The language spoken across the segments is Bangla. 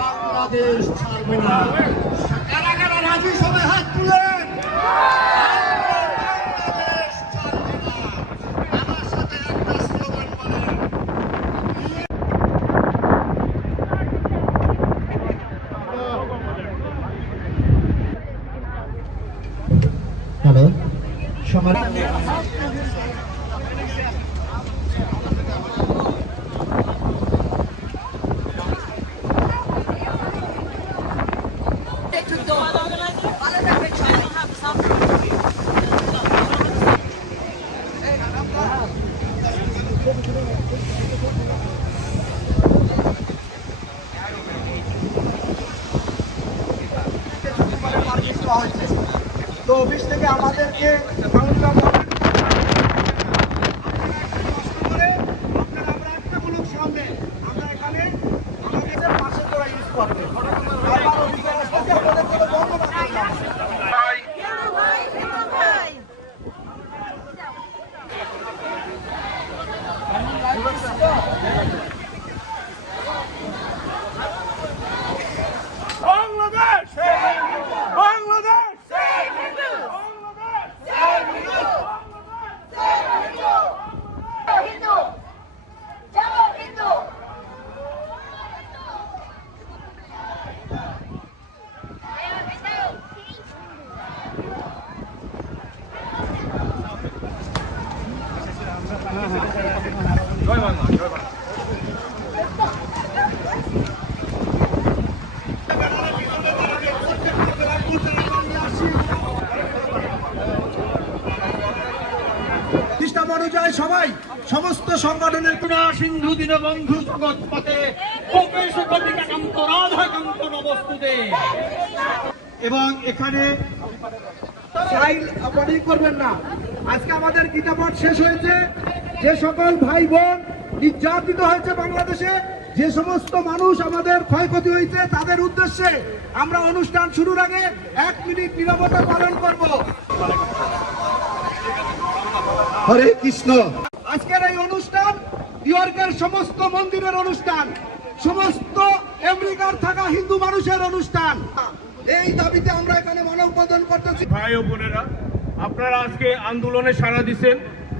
বাংলাদেশ ছাড়বো না। কারা কারা রাজি সবাই হাত তুলেন। তো অফিস থেকে আমাদেরকে আমরা এখানে আমাদের পাশে তোরা ইউজ করবে আমার অভিযোগ আছে যে আপনাদের কোনো বন্ধ রাখবেন না। হিন্দু ভাই হিন্দু ভাই বাংলাদেশ বাংলাদেশ হিন্দু যাও হিন্দু খ্রিস্টান অনুযায়ী সবাই সমস্ত সংগঠনের করুণা সিন্ধু দীনবন্ধু জগৎ পথে কোপেশ কবিকাকান্ত রাধাকান্ত নবস্তুতে এবং এখানে করবেন না। আজকে আমাদের গীতা শেষ হয়েছে। যে সকল ভাই বোন নির্যাতিত হয়েছে বাংলাদেশে। যে সমস্ত মানুষ আমাদের ক্ষয়ক্ষতি হয়েছে, তাদের উদ্দেশ্যে আমরা অনুষ্ঠান শুরুর আগে এক মিনিট নিরবতা পালন করব। হরে কৃষ্ণ। আজকের এই অনুষ্ঠান নিউইয়র্কের সমস্ত মন্দিরের অনুষ্ঠান, সমস্ত আমেরিকার থাকা হিন্দু মানুষের অনুষ্ঠান। এই দাবিতে আমরা এখানে মানববন্ধন করতেছি। ভাই ও বোনেরা, আপনারা আজকে আন্দোলনে সাড়া দিচ্ছেন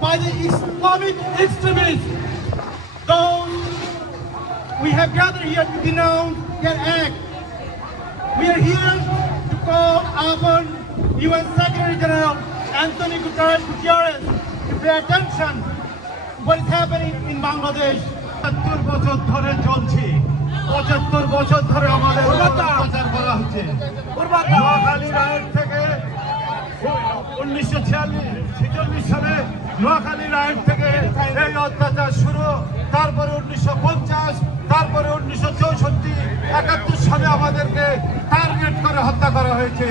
by the Islamic extremists. Those we have gathered here to denounce their act. We are here to call upon UN Secretary General Anthony Guterres Gutierrez to pay attention to what is happening in Bangladesh. পঁচাত্তর বছর ধরে চলছে পঁচাত্তর বছর ধরে আমাদের অত্যাচার করা হচ্ছে নোয়াখালী রায়ের থেকে উনিশশো ছিয়াল্লিশ ছেচল্লিশ সালে নোয়াখালী রায়ের থেকে এই অত্যাচার শুরু, তারপরে উনিশশো পঞ্চাশ, তারপরে উনিশশো চৌষট্টি, একাত্তর সালে আমাদেরকে টার্গেট করে হত্যা করা হয়েছে।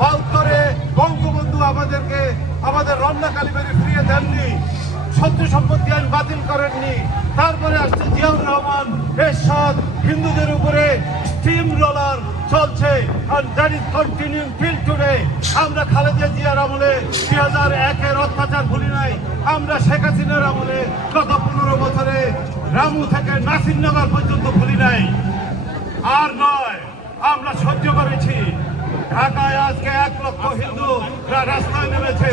বাহাত্তরে বঙ্গবন্ধু আমাদেরকে, আমাদের রমনা কালীবাড়ি ফিরিয়ে দেননি, শত্রু সম্পত্তি আইন বাতিল করেননি, তারপরে আসছে জিয়াউর রহমান, এরশাদ, হিন্দুদের উপরে স্টিম রোলার চলছে আর দ্যাট আমরা খালেদা জিয়ার আমলে দুই হাজার একের অত্যাচার ভুলি নাই। আমরা শেখ হাসিনার আমলে গত পনেরো বছরে রামু থেকে নাসিরনগর পর্যন্ত ভুলি নাই। আর নয়, আমরা সহ্য করেছি। ঢাকায় আজকে এক লক্ষ হিন্দু রাস্তায় নেমেছে।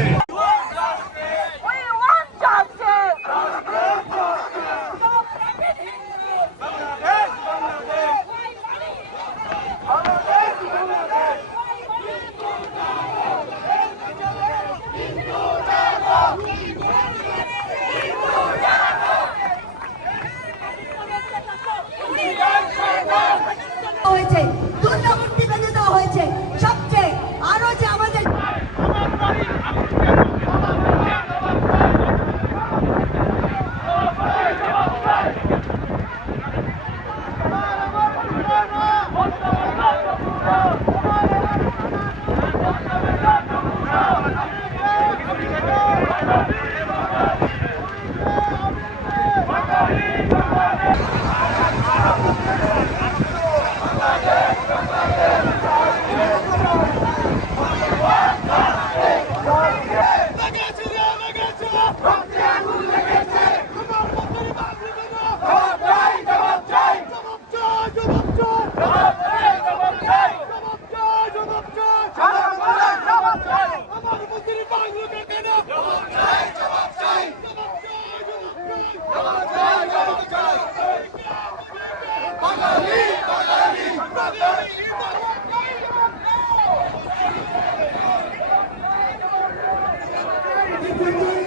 Thank you.